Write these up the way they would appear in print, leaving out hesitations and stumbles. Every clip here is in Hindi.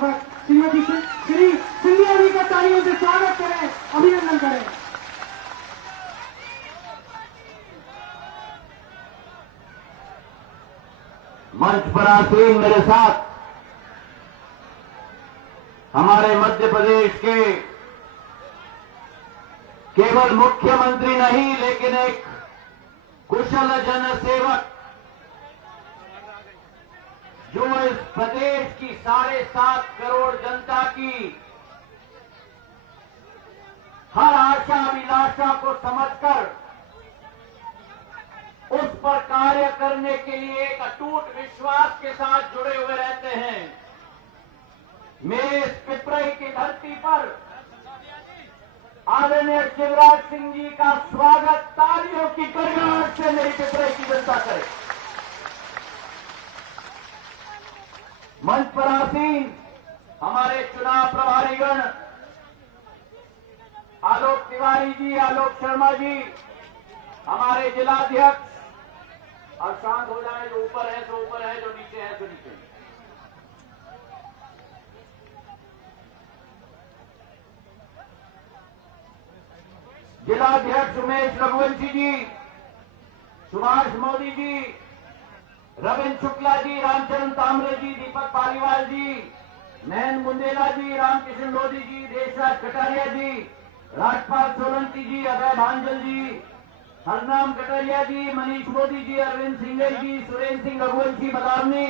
सेवक श्रीमती श्री सिंधिया जी का तालियों से स्वागत करें, अभिनंदन करें। मंच पर आसीन मेरे साथ हमारे मध्य प्रदेश के केवल मुख्यमंत्री नहीं लेकिन एक कुशल जनसेवक जो इस प्रदेश की 7.5 करोड़ जनता की हर आशा अभिलाषा को समझकर उस पर कार्य करने के लिए एक अटूट विश्वास के साथ जुड़े हुए रहते हैं। मेरे इस पिपराई की धरती पर आदरणीय शिवराज सिंह जी का स्वागत तालियों की गड़गड़ाहट से मेरी पिपराई की जनता करे। मंच पर आसीन हमारे चुनाव प्रभारीगण आलोक तिवारी जी, आलोक शर्मा जी, हमारे जिलाध्यक्ष, और शांत हो जाए, जो ऊपर है तो ऊपर है, जो नीचे है तो नीचे। जिलाध्यक्ष उमेश रघुवंशी जी, सुभाष मोदी जी, रविंद्र शुक्ला जी, रामचरण तांबरे जी, दीपक पालीवाल जी, नयन बुंदेला जी, रामकिशन लोधी जी, देशराज कटारिया जी, राजपाल सोलंकी जी, अभय भांजल जी, हरनाम कटारिया जी, मनीष मोदी जी, अरविंद सिंघल जी, सुरेंद्र सिंह रघुवंशी बदारनी,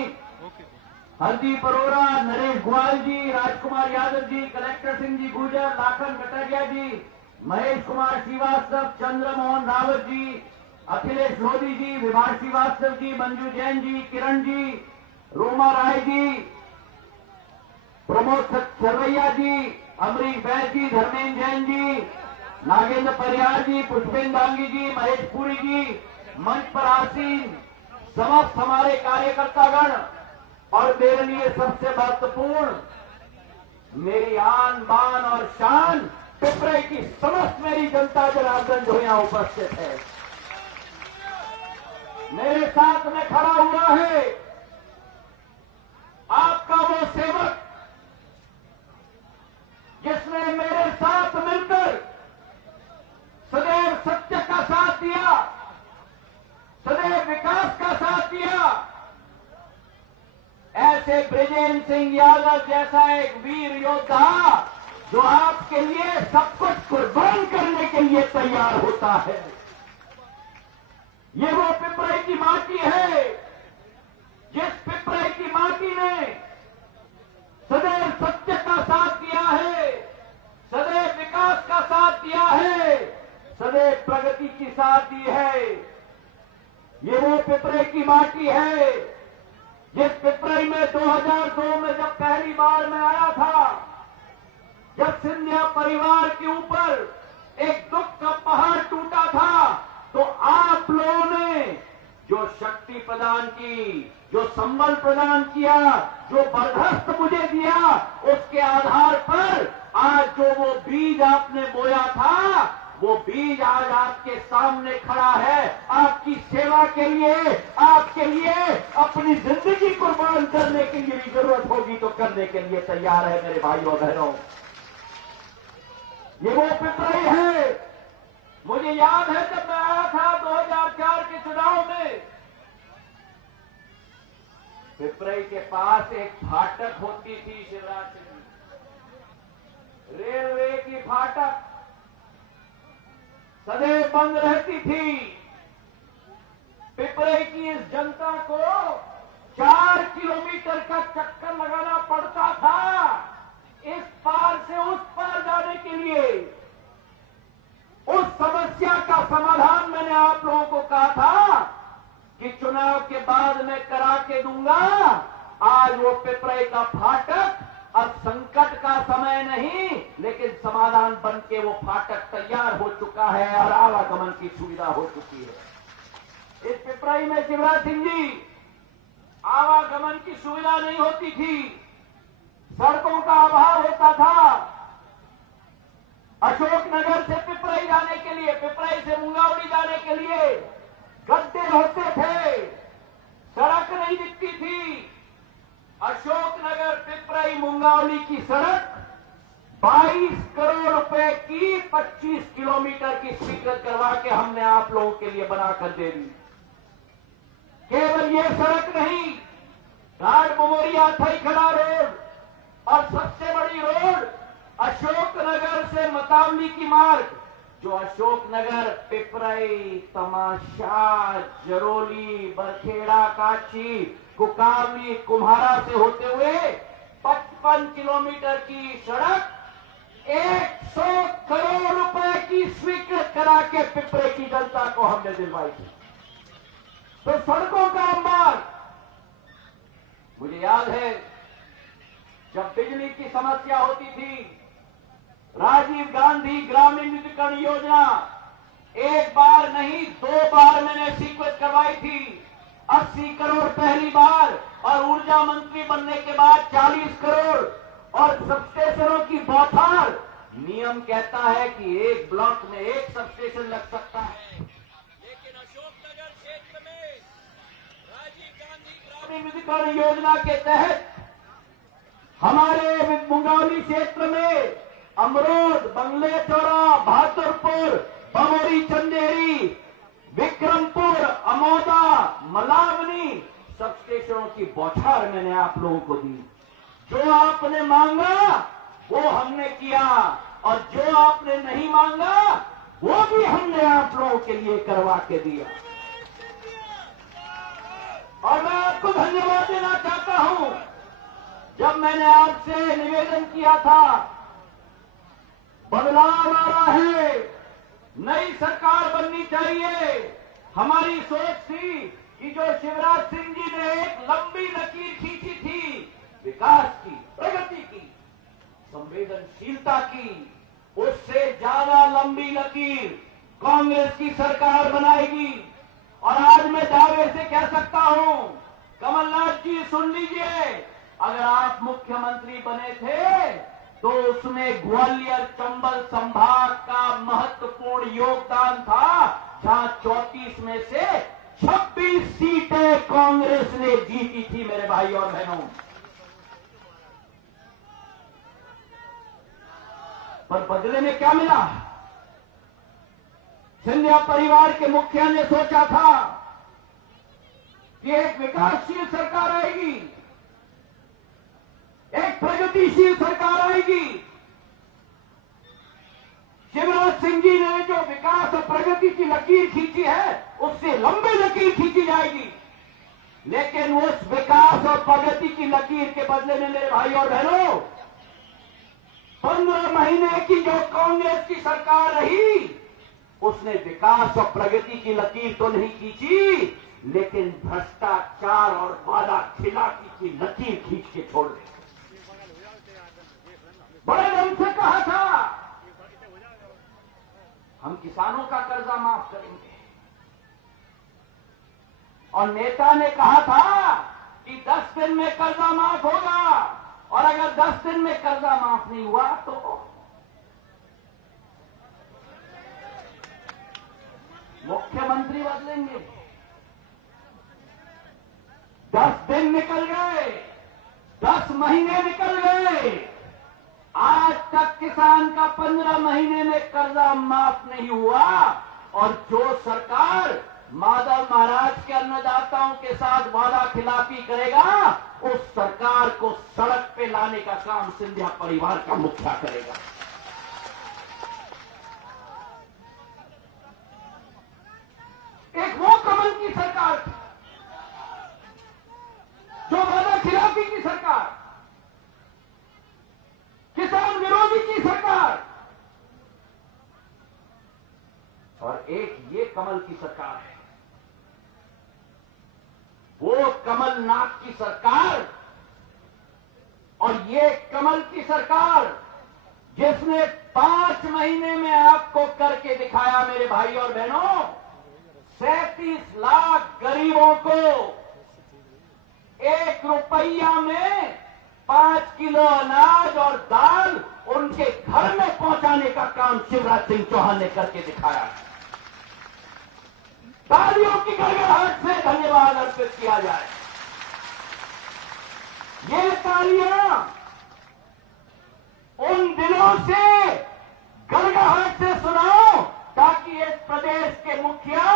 हरदीप अरोड़ा, नरेश गुआल जी, राजकुमार यादव जी, कलेक्टर सिंह जी गुर्जर, लाखन कटारिया जी, महेश कुमार श्रीवास्तव, चंद्रमोहन रावत जी, अखिलेश लोधी जी, विभाष श्रीवास्तव जी, मंजू जैन जी, किरण जी, रोमा राय जी, प्रमोद सरवैया जी, अमरीश बैद जी, धर्मेंद्र जैन जी, नागेंद्र परिहार जी, पुष्पेंद्र दांगी जी, महेश पुरी जी, मंच पर आसीन समस्त हमारे कार्यकर्तागण, और मेरे लिए सबसे महत्वपूर्ण मेरी आन बान और शान पिपराई की समस्त मेरी जनता जनार्दन जो यहां उपस्थित है, मेरे साथ में खड़ा हुआ है आपका वो सेवक जिसने मेरे साथ मिलकर सदैव सत्य का साथ दिया, सदैव विकास का साथ दिया। ऐसे ब्रिजेंद्र सिंह यादव जैसा एक वीर योद्धा जो आपके लिए सब कुछ कुर्बान करने के लिए तैयार होता है, ये वो पिपराई की माटी है जिस पिपराई की माटी ने सदैव सत्य का साथ दिया है, सदैव विकास का साथ दिया है, सदैव प्रगति की साथ दी है। ये वो पिपराई की माटी है जिस पिपराई में 2002 में जब पहली बार मैं आया था, जब सिंधिया परिवार के ऊपर एक दुख का पहाड़ टूटा था, तो आप लोगों ने जो शक्ति प्रदान की, जो संबल प्रदान किया, जो बर्दाश्त मुझे दिया, उसके आधार पर आज जो वो बीज आपने बोया था, वो बीज आज आपके सामने खड़ा है। आपकी सेवा के लिए, आपके लिए अपनी जिंदगी कुर्बान करने के लिए भी जरूरत होगी तो करने के लिए तैयार है मेरे भाइयों बहनों। ये वो पिपराई है। मुझे याद है जब मैं आया था 2004 के चुनाव में, पिपराई के पास एक फाटक होती थी शिवराज सिंह, रेलवे की फाटक सदैव बंद रहती थी। पिपराई की इस जनता को 4 किलोमीटर का चक्कर लगाना पड़ता था इस पार से उस पार जाने के लिए। उस समस्या का समाधान मैंने आप लोगों को कहा था कि चुनाव के बाद मैं करा के दूंगा। आज वो पिपराई का फाटक अब संकट का समय नहीं, लेकिन समाधान बन के वो फाटक तैयार हो चुका है और आवागमन की सुविधा हो चुकी है। इस पिपराई में शिवराज सिंह जी आवागमन की सुविधा नहीं होती थी, सड़कों का अभाव होता था। अशोकनगर से पिपराई जाने के लिए, पिपराई से मुंगावली जाने के लिए गड्ढे होते थे, सड़क नहीं दिखती थी। अशोकनगर पिपराई मुंगावली की सड़क 22 करोड़ रुपए की 25 किलोमीटर की स्वीकृत करवा के हमने आप लोगों के लिए बनाकर दे दी। केवल ये सड़क नहीं, घाट बमोरिया थई खड़ा रोड और सबसे बड़ी रोड अशोकनगर से मतावली की मार्ग, जो अशोकनगर पिपराई तमाशा जरोली बरखेड़ा काची कुकावली कुम्हारा से होते हुए 55 किलोमीटर की सड़क 100 करोड़ रुपए की स्वीकृत करा के पिपरे की जनता को हमने दिलवाई थी। तो सड़कों का अंबार, मुझे याद है जब बिजली की समस्या होती थी, राजीव गांधी ग्रामीण विद्युतीकरण योजना एक बार नहीं 2 बार मैंने स्वीकृत करवाई थी। 80 करोड़ पहली बार और ऊर्जा मंत्री बनने के बाद 40 करोड़ और सबस्टेशनों की बौछार। नियम कहता है कि एक ब्लॉक में एक सबस्टेशन लग सकता है, लेकिन अशोकनगर क्षेत्र में राजीव गांधी ग्रामीण विद्युतीकरण योजना के तहत हमारे मुंगावली क्षेत्र में अमरोद, बंगले चौरा, बहादुरपुर, बमोरी, चंदेरी, विक्रमपुर, अमोदा, मलावनी सबस्टेशनों की बौछार मैंने आप लोगों को दी। जो आपने मांगा वो हमने किया और जो आपने नहीं मांगा वो भी हमने आप लोगों के लिए करवा के दिया। और मैं आपको धन्यवाद देना चाहता हूं, जब मैंने आपसे निवेदन किया था बदलाव आ रहा है, नई सरकार बननी चाहिए, हमारी सोच थी कि जो शिवराज सिंह जी ने एक लंबी लकीर खींची थी विकास की, प्रगति की, संवेदनशीलता की, उससे ज्यादा लंबी लकीर कांग्रेस की सरकार बनाएगी। और आज मैं दावे से कह सकता हूं, कमलनाथ जी सुन लीजिए, अगर आप मुख्यमंत्री बने थे तो उसमें ग्वालियर चंबल संभाग का महत्वपूर्ण योगदान था, जहां 34 में से 26 सीटें कांग्रेस ने जीती थी मेरे भाई और बहनों। पर बदले में क्या मिला? सिंधिया परिवार के मुखिया ने सोचा था कि एक विकासशील सरकार आएगी, एक प्रगतिशील सरकार आएगी। शिवराज सिंह जी ने जो विकास और प्रगति की लकीर खींची है उससे लंबी लकीर खींची जाएगी, लेकिन उस विकास और प्रगति की लकीर के बदले में मेरे भाई और बहनों 15 महीने की जो कांग्रेस की सरकार रही उसने विकास और प्रगति की लकीर तो नहीं खींची, लेकिन भ्रष्टाचार और वादा खिलाफी की लकीर खींच के छोड़ दी। बड़े ढंग से कहा था हम किसानों का कर्जा माफ करेंगे, और नेता ने कहा था कि 10 दिन में कर्जा माफ होगा, और अगर 10 दिन में कर्जा माफ नहीं हुआ तो मुख्यमंत्री बदलेंगे। 10 दिन निकल गए, 10 महीने निकल गए, आज तक किसान का 15 महीने में कर्जा माफ नहीं हुआ। और जो सरकार माधव महाराज के अन्नदाताओं के साथ वादा खिलाफी करेगा, उस सरकार को सड़क पे लाने का काम सिंधिया परिवार का मुखिया करेगा। एक वो कमल की सरकार थी, जो वादा खिलाफी की सरकार, किसान विरोधी की सरकार, और एक ये कमल की सरकार है, वो कमलनाथ की सरकार। और ये कमल की सरकार जिसने 5 महीने में आपको करके दिखाया मेरे भाई और बहनों, 37 लाख गरीबों को 1 रुपया में 5 किलो अनाज और दाल उनके घर में पहुंचाने का काम शिवराज सिंह चौहान ने करके दिखाया। तालियों की गड़गड़ाहट से धन्यवाद अर्पित किया जाए। ये तालियां उन दिलों से गड़गड़ाहट से सुनाओ ताकि इस प्रदेश के मुखिया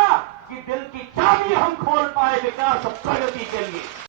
की दिल की चाबी हम खोल पाए विकास और प्रगति के लिए।